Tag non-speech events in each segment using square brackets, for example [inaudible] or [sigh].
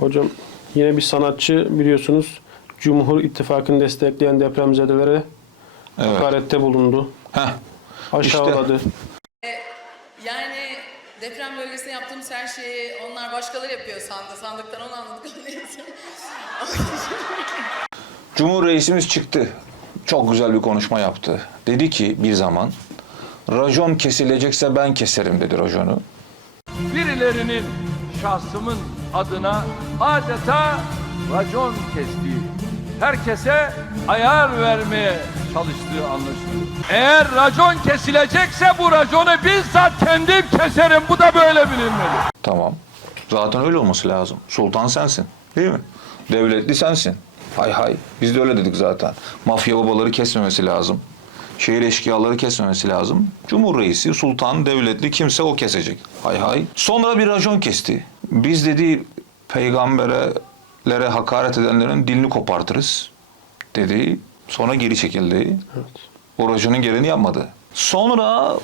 Hocam yine bir sanatçı biliyorsunuz Cumhur İttifakı'nı destekleyen depremzedelere Evet. hakarette bulundu. Heh. Aşağıladı. Yani deprem bölgesinde yaptığımız her şeyi onlar başkaları yapıyor sandı. Sandıktan onu anladık. [laughs] Cumhur reisimiz çıktı. Çok güzel bir konuşma yaptı. Dedi ki bir zaman racon kesilecekse ben keserim dedi raconu. birilerinin şahsımın adına adeta racon kestiği, herkese ayar vermeye çalıştığı anlaşılıyor. Eğer racon kesilecekse bu raconu bizzat kendim keserim. Bu da böyle bilinmeli. Tamam. Zaten öyle olması lazım. Sultan sensin. Değil mi? Devletli sensin. Hay hay. Biz de öyle dedik zaten. Mafya babaları kesmemesi lazım. Şehir eşkıyaları kesmemesi lazım. Cumhur reisi, sultan, devletli kimse o kesecek. Hay hay. Sonra bir racon kesti. Biz dedi peygamberlere hakaret edenlerin dilini kopartırız dedi. Sonra geri çekildi. O raconun gereğini yapmadı. Sonra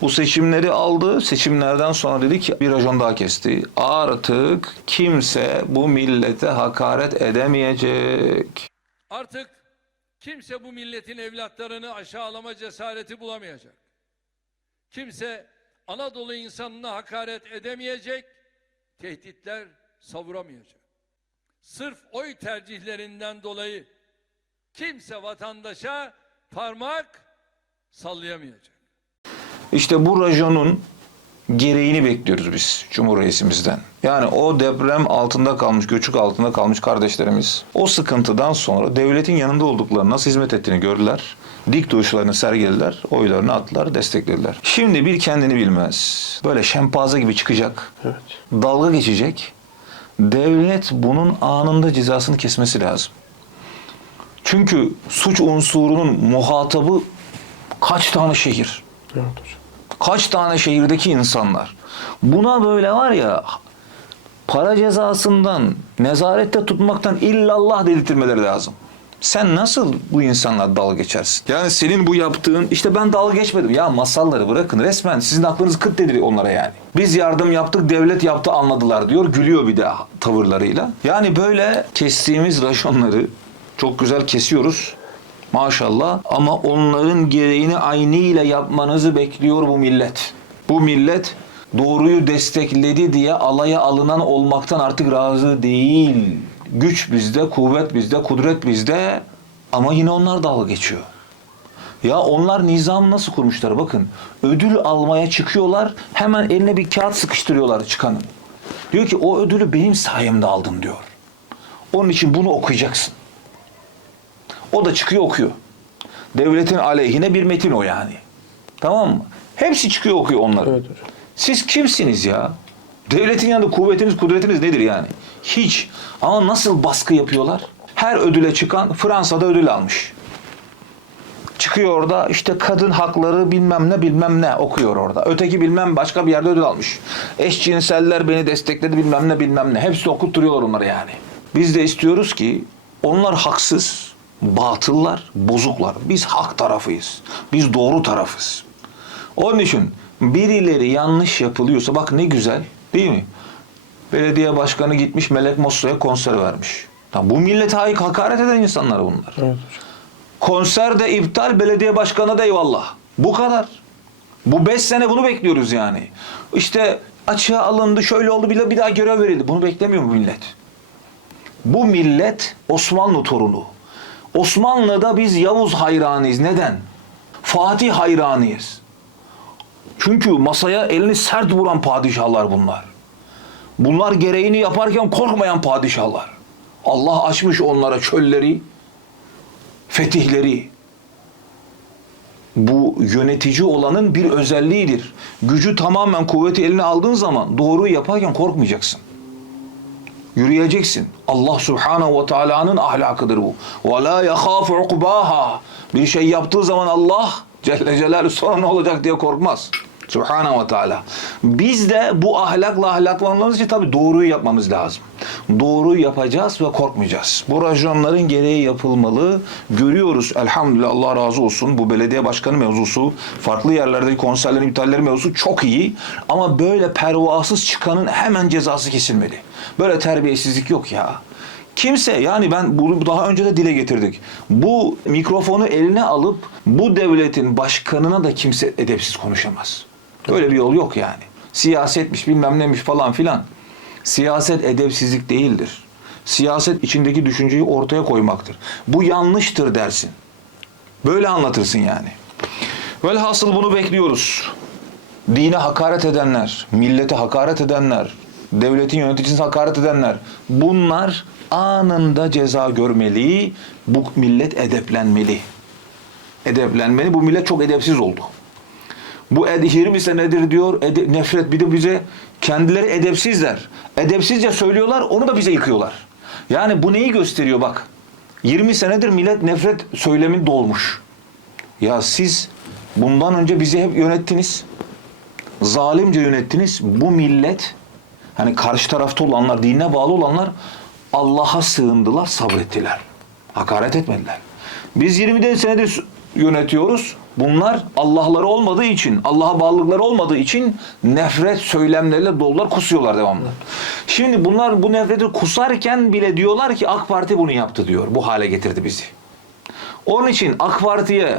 bu seçimleri aldı. Seçimlerden sonra dedi ki bir racon daha kesti. Artık kimse bu millete hakaret edemeyecek. Artık kimse bu milletin evlatlarını aşağılama cesareti bulamayacak. Kimse Anadolu insanına hakaret edemeyecek, tehditler savuramayacak. Sırf oy tercihlerinden dolayı kimse vatandaşa parmak sallayamayacak. İşte bu raconun gereğini bekliyoruz biz Cumhur Reisimizden. Yani o deprem altında kalmış, göçük altında kalmış kardeşlerimiz o sıkıntıdan sonra devletin yanında olduklarını, nasıl hizmet ettiğini gördüler. Dik duruşlarını sergilediler, oylarını attılar, desteklediler. Şimdi bir kendini bilmez. Böyle şempaze gibi çıkacak. Evet. Dalga geçecek. Devlet bunun anında cezasını kesmesi lazım. Çünkü suç unsurunun muhatabı kaç tane şehir? Evet hocam. Kaç tane şehirdeki insanlar. Buna böyle var ya para cezasından, nezarette tutmaktan illallah dedirtmeleri lazım. Sen nasıl bu insanlar dalga geçersin? Yani senin bu yaptığın, işte ben dalga geçmedim. Ya masalları bırakın resmen sizin aklınız kıt dedi onlara yani. Biz yardım yaptık, devlet yaptı anladılar diyor. Gülüyor bir de tavırlarıyla. Yani böyle kestiğimiz rajonları çok güzel kesiyoruz. Maşallah ama onların gereğini aynıyla yapmanızı bekliyor bu millet. Bu millet doğruyu destekledi diye alaya alınan olmaktan artık razı değil. Güç bizde, kuvvet bizde, kudret bizde ama yine onlar dalga geçiyor. Ya onlar nizam nasıl kurmuşlar bakın. Ödül almaya çıkıyorlar hemen eline bir kağıt sıkıştırıyorlar çıkanın. Diyor ki o ödülü benim sayemde aldın diyor. Onun için bunu okuyacaksın. O da çıkıyor okuyor. Devletin aleyhine bir metin o yani. Tamam mı? Hepsi çıkıyor okuyor onları. Evet. Siz kimsiniz ya? Devletin yanında kuvvetiniz, kudretiniz nedir yani? Hiç. Ama nasıl baskı yapıyorlar? Her ödüle çıkan Fransa'da ödül almış. Çıkıyor orada işte kadın hakları bilmem ne bilmem ne okuyor orada. Öteki bilmem başka bir yerde ödül almış. Eşcinseller beni destekledi bilmem ne bilmem ne. Hepsi okutturuyorlar onları yani. Biz de istiyoruz ki onlar haksız, batıllar, bozuklar. Biz hak tarafıyız. Biz doğru tarafız. Onun için birileri yanlış yapılıyorsa bak ne güzel değil mi? Belediye başkanı gitmiş Melek Mosso'ya konser vermiş. Tamam, bu millete ait hakaret eden insanlar bunlar. Evet. Konser de iptal, belediye başkanı da eyvallah. Bu kadar. Bu beş sene bunu bekliyoruz yani. İşte açığa alındı, şöyle oldu, bir, bir daha görev verildi. Bunu beklemiyor bu millet. Bu millet Osmanlı torunu. Osmanlı'da biz Yavuz hayranıyız. Neden? Fatih hayranıyız. Çünkü masaya elini sert vuran padişahlar bunlar. Bunlar gereğini yaparken korkmayan padişahlar. Allah açmış onlara çölleri, fetihleri. Bu yönetici olanın bir özelliğidir. Gücü tamamen kuvveti eline aldığın zaman doğruyu yaparken korkmayacaksın. Yürüyeceksin. Allah Subhanahu ve Taala'nın ahlakıdır bu. Ve la yakhafu ukbaha. Bir şey yaptığı zaman Allah Celle Celaluhu sonra ne olacak diye korkmaz. Subhanahu ve Teala. Biz de bu ahlakla ahlaklanmamız için tabii doğruyu yapmamız lazım. Doğru yapacağız ve korkmayacağız. Bu rajonların gereği yapılmalı. Görüyoruz elhamdülillah Allah razı olsun. Bu belediye başkanı mevzusu, farklı yerlerdeki konserlerin iptalleri mevzusu çok iyi. Ama böyle pervasız çıkanın hemen cezası kesilmeli. Böyle terbiyesizlik yok ya. Kimse yani ben bunu daha önce de dile getirdik. Bu mikrofonu eline alıp bu devletin başkanına da kimse edepsiz konuşamaz. Öyle bir yol yok yani. Siyasetmiş bilmem nemiş falan filan. Siyaset edepsizlik değildir. Siyaset içindeki düşünceyi ortaya koymaktır. Bu yanlıştır dersin. Böyle anlatırsın yani. Velhasıl bunu bekliyoruz. Dine hakaret edenler, millete hakaret edenler, devletin yöneticisine hakaret edenler bunlar anında ceza görmeli. Bu millet edeplenmeli. Edeplenmeli. Bu millet çok edepsiz oldu. Bu ed 20 senedir diyor ede- nefret bir de bize kendileri edepsizler. Edepsizce söylüyorlar onu da bize yıkıyorlar. Yani bu neyi gösteriyor bak. 20 senedir millet nefret söylemin dolmuş. Ya siz bundan önce bizi hep yönettiniz. Zalimce yönettiniz. Bu millet hani karşı tarafta olanlar, dinine bağlı olanlar Allah'a sığındılar, sabrettiler. Hakaret etmediler. Biz 20 senedir yönetiyoruz. Bunlar Allah'ları olmadığı için, Allah'a bağlılıkları olmadığı için nefret söylemleriyle dolular, kusuyorlar devamlı. Şimdi bunlar bu nefreti kusarken bile diyorlar ki AK Parti bunu yaptı diyor. Bu hale getirdi bizi. Onun için AK Parti'ye,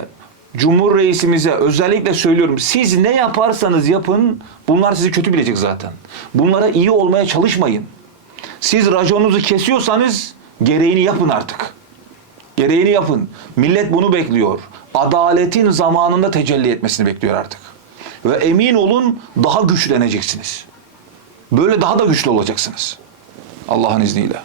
Cumhur Reisimize özellikle söylüyorum. Siz ne yaparsanız yapın bunlar sizi kötü bilecek zaten. Bunlara iyi olmaya çalışmayın. Siz raconunuzu kesiyorsanız gereğini yapın artık. Gereğini yapın. Millet bunu bekliyor. Adaletin zamanında tecelli etmesini bekliyor artık. Ve emin olun daha güçleneceksiniz. Böyle daha da güçlü olacaksınız. Allah'ın izniyle.